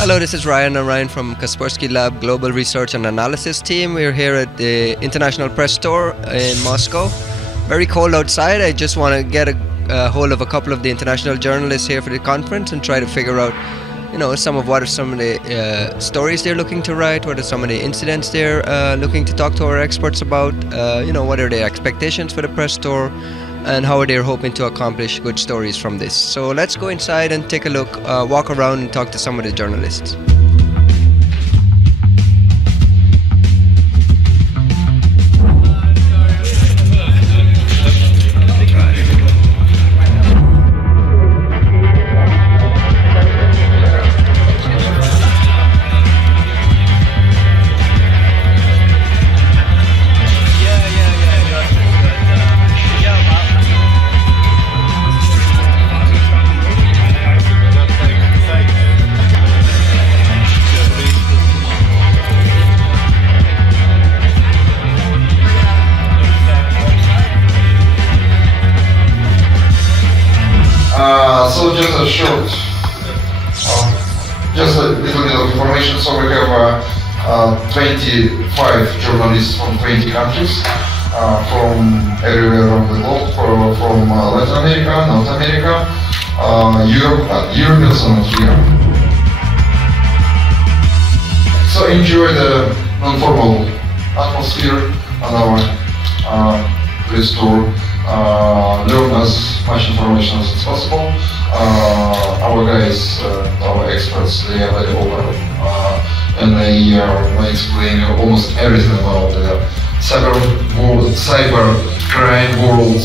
Hello, this is Ryan. I'm Ryan from Kaspersky Lab Global Research and Analysis team. We're here at the International Press Store in Moscow. Very cold outside. I just want to get a hold of a couple of the international journalists here for the conference and try to figure out, what are some of the stories they're looking to write, what are some of the incidents they're looking to talk to our experts about, what are their expectations for the press store, and how are they hoping to accomplish good stories from this. So let's go inside and take a look, walk around and talk to some of the journalists. So just a short, just a little bit of information. So we have 25 journalists from 20 countries, from everywhere around the globe, from Latin America, North America, Europe is not here. So enjoy the non-formal atmosphere on our press tour. Learn as much information as possible. Our guys, our experts, they are very open, and they are explaining almost everything about the cyber crime world,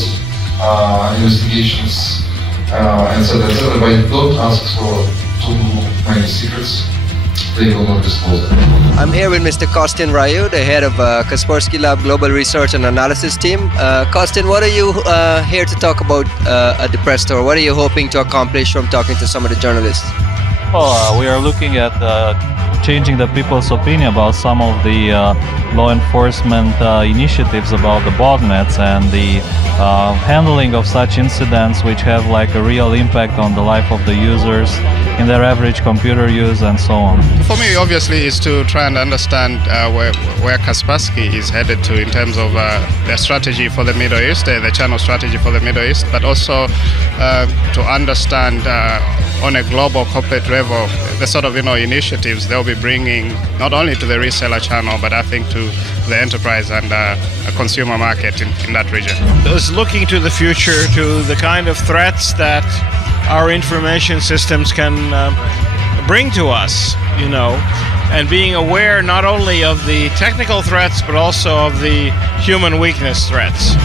investigations, etc. But don't ask for too many secrets. They will not disclose them. I'm here with Mr. Kostin Ryu, the head of Kaspersky Lab Global Research and Analysis team. Kostin, what are you here to talk about at the press store? What are you hoping to accomplish from talking to some of the journalists? Well, we are looking at changing the people's opinion about some of the law enforcement initiatives about the botnets and the handling of such incidents which have like a real impact on the life of the users in their average computer use and so on. For me, obviously, is to try and understand where Kaspersky is headed to in terms of their strategy for the Middle East, the channel strategy for the Middle East, but also to understand on a global corporate level the sort of initiatives they'll be bringing not only to the reseller channel, but I think to the enterprise and consumer market in that region. It's looking to the future, to the kind of threats that our information systems can bring to us, and being aware not only of the technical threats, but also of the human weakness threats.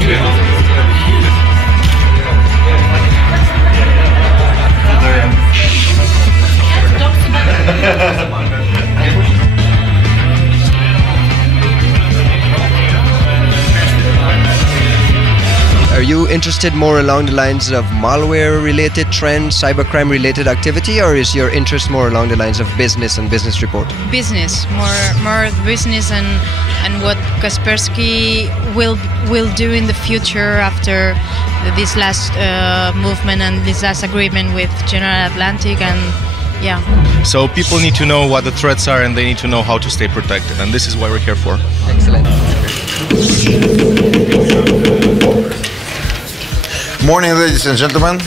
Are you interested more along the lines of malware-related trends, cybercrime-related activity, or is your interest more along the lines of business and business report? Business, more business and what Kaspersky will do in the future after this last movement and this last agreement with General Atlantic, and yeah. So people need to know what the threats are, and they need to know how to stay protected, and this is what we're here for. Excellent. Morning, ladies and gentlemen.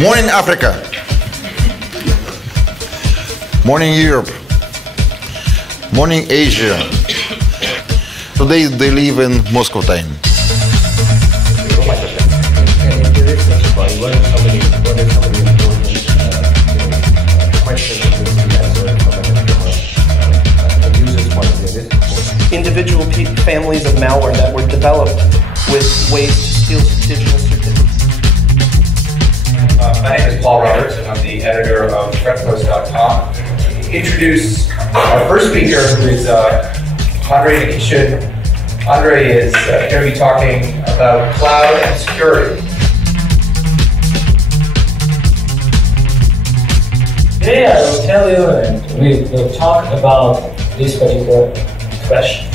Morning, Africa. Morning, Europe. Morning, Asia. Today they live in Moscow time. Individual families of malware that were developed with ways to steal digital certificates. My name is Paul Roberts, and I'm the editor of threatpost.com. Introduce our first speaker, who is Andrei Nikishin. Andrei is going to be talking about cloud and security. Today I will tell you, and we will talk about this particular question.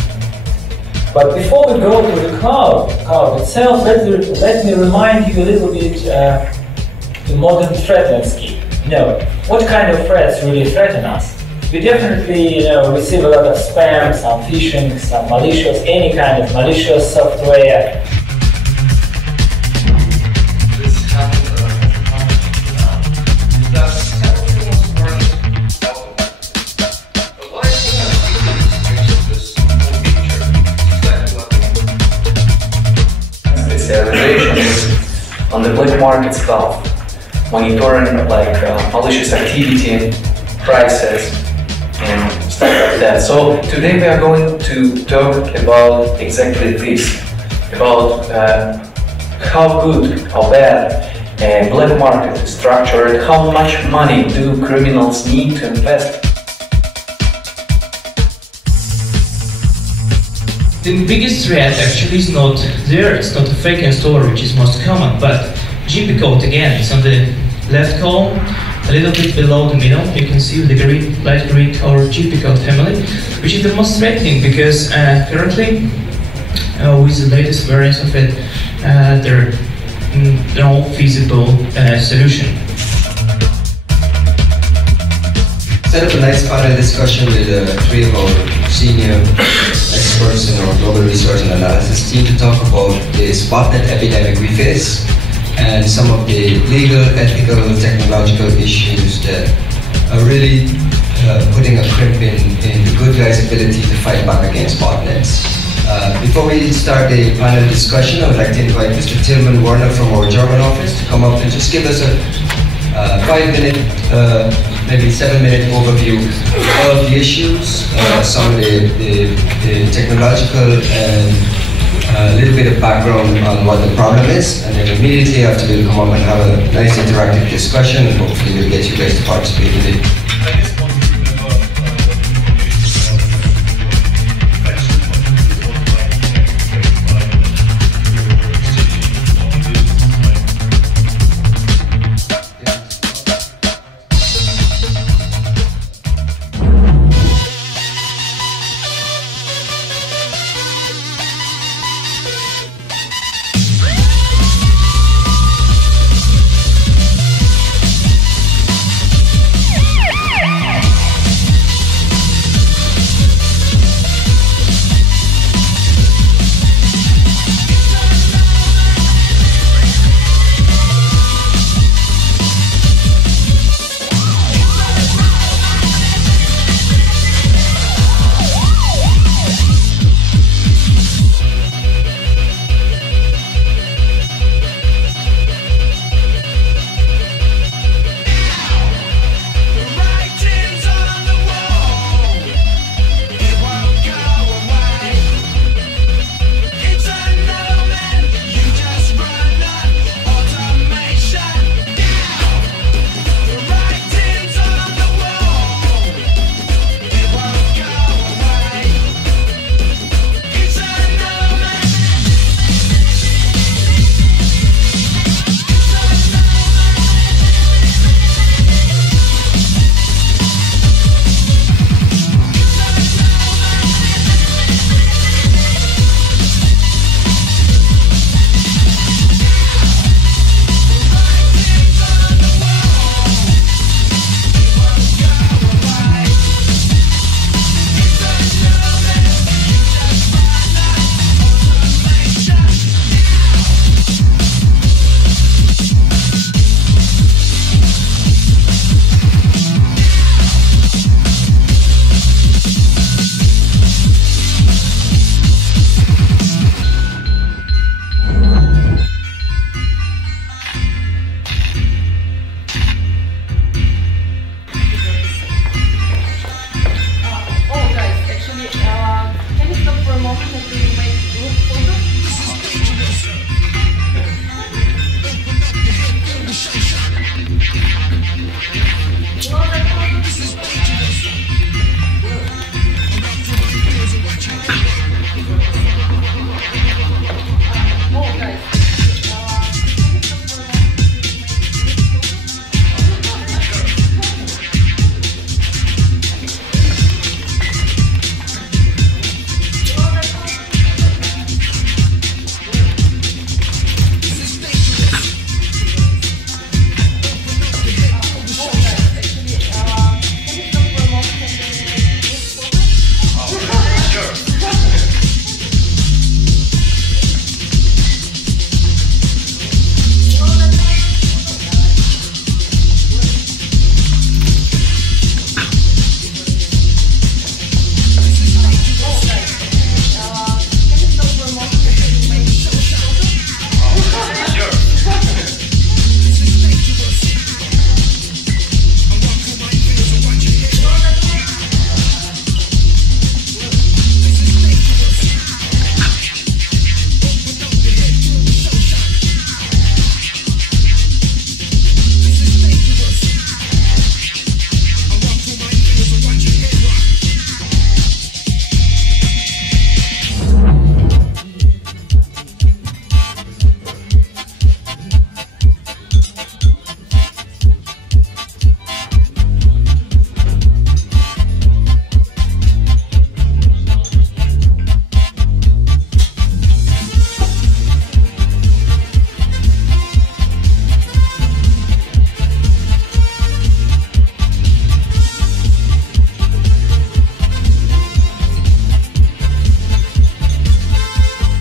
But before we go to the cloud itself, let me remind you a little bit the modern threat landscape. what kind of threats really threaten us. We definitely, receive a lot of spam, some phishing, some malicious, any kind of malicious software. Specialization on the black market stuff, monitoring malicious activity, prices, and stuff like that. So today we are going to talk about exactly this, about how good or bad black market is structured, how much money do criminals need to invest. The biggest threat actually is not there, it's not a fake installer which is most common, but GP code again is on the left column, a little bit below the middle. You can see the light green color GP code family, which is the most threatening because currently with the latest variants of it, there are no feasible solution. Set up a nice panel discussion with three of our senior experts in our global research and analysis team to talk about this botnet epidemic we face and some of the legal, ethical, technological issues that are really putting a crimp in the good guys' ability to fight back against botnets. Before we start the panel discussion, I would like to invite Mr. Tilman Werner from our German office to come up and just give us a 5-minute, maybe 7-minute overview of the issues, some of the technological and a little bit of background on what the problem is, and then immediately after we'll come up and have a nice interactive discussion, and hopefully we'll get you guys to participate in it.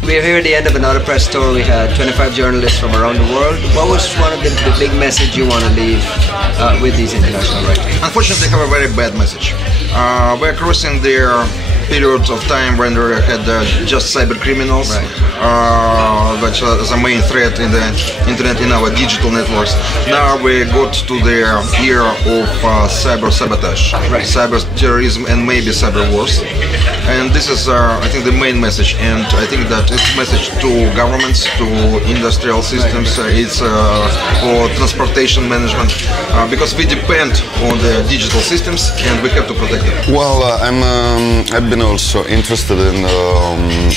We're here at the end of another press tour. We had 25 journalists from around the world. What was one of the big message you want to leave with these international writers? Unfortunately, they have a very bad message. We're crossing their periods of time when we had just cyber criminals, which are the main threat in the internet, in our digital networks. Now we got to the era of cyber sabotage, cyber terrorism, and maybe cyber wars. And this is, I think, the main message. And I think that it's a message to governments, to industrial systems, it's for transportation management, because we depend on the digital systems and we have to protect them. Well, I've been also interested in,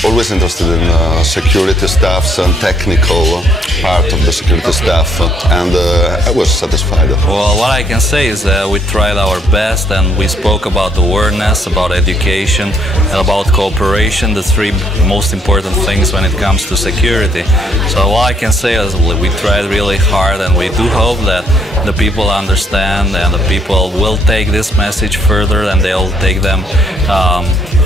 always interested in security stuff and technical part of the security stuff, and I was satisfied. Well, what I can say is that we tried our best, and we spoke about awareness, about education, and about cooperation, the three most important things when it comes to security. So all I can say is we tried really hard, and we do hope that the people understand and the people will take this message further, and they'll take them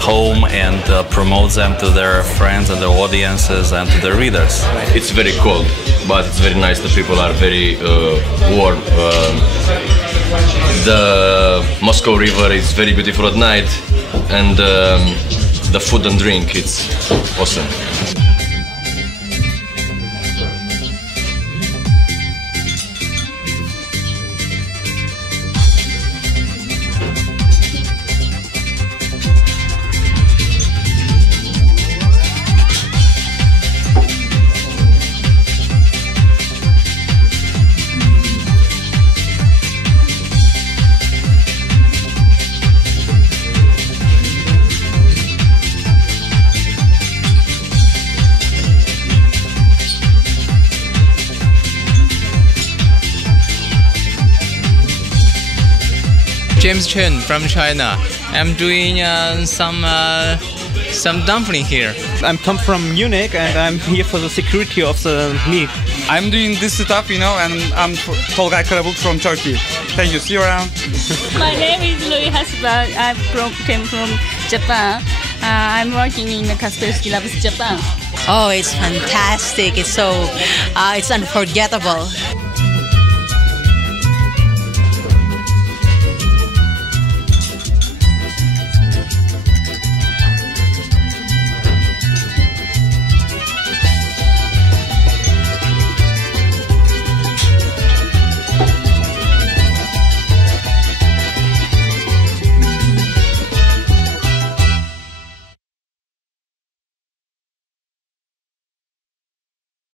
home and promote them to their friends and their audiences and to their readers. It's very cold, but it's very nice. The people are very warm. The Moscow River is very beautiful at night, and the food and drink, it's awesome. James Chen from China. I'm doing some dumpling here. I'm come from Munich and I'm here for the security of the meat. I'm doing this stuff, and I'm Tolgay Karabuk from Turkey. Thank you. See you around. My name is Louis Hasbah. I came from Japan. I'm working in the Kaspersky Lab, Japan. Oh, it's fantastic. It's so, it's unforgettable.